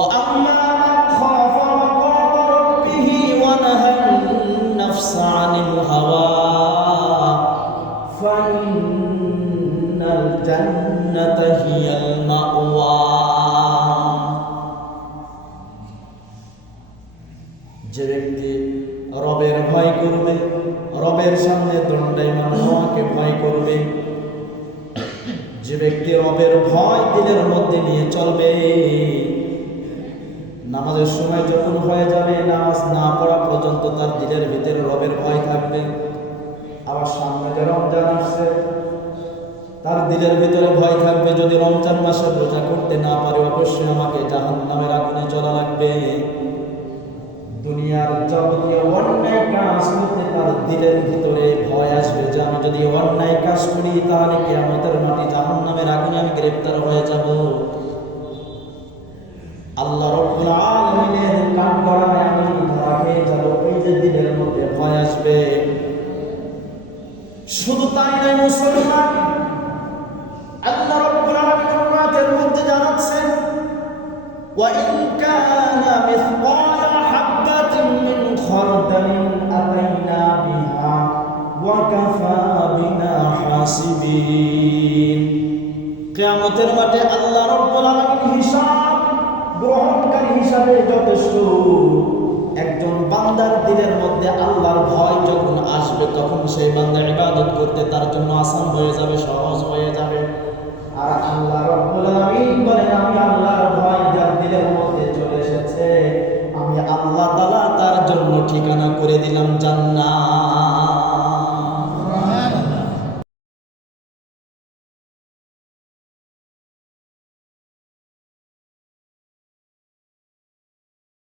وأما من خاف مقام ربه ونهى النفس عن الهوى فإن الجنة هي المأوى যে ব্যক্তি রবের ভয় করবে, রবের সামনে দণ্ডায়মান হওয়াকে ভয় করবে, যে ব্যক্তি রবের ভয় দিলের মধ্যে নিয়ে চলবে, নামাজের সময় যখন হয়ে যাবে নামাজ না পড়া পর্যন্ত তার দিলের ভিতরে রবের ভয় থাকবে। আবার সামনে যে রমজান আসছে, তার দিলের ভিতরে ভয় থাকবে, যদি রমজান মাসে রোজা করতে না পারে অবশ্যই আমাকে জাহান্নামের আগুনে জ্বলা লাগবে। দুনিয়ার যাবতীয় অন্যায় কাজ করতে তার দিলের ভিতরে ভয় আসবে যে আমি যদি অন্যায় কাজ করি তাহলে কিয়ামতের মাটি জাহান্নামের আগুনে আমি গ্রেফতার হয়ে যাব, আল্লাহ রাব্বুল আলামিনের কাঠগড়ায় আমি ধরা খেয়ে যাব। এই যে দিলের মধ্যে ভয় আসবে। শুধু তাই নয় মুসলমান, আল্লাহ রাব্বুল আলামিন রাতের মধ্যে জানাচ্ছেন ওয়া ইন কানা মিসকালা হাববাতিন মিন খারদালিন আতাইনা বিহা ওয়া কাফা বিনা হাসিবিন। কিয়ামতের মাঠে আল্লাহ রাব্বুল আলামিন হিসাব গ্রহণকারী হিসাবে যথেষ্ট। একজন বান্দার দিলের মধ্যে আল্লাহর ভয় যখন আসবে তখন সেই বান্দা ইবাদত করতে তার জন্য আসান হয়ে যাবে, সহজ হয়ে যাবে। আর আল্লাহ রাব্বুল আলামিন বলেন আমি আল্লাহর ভয়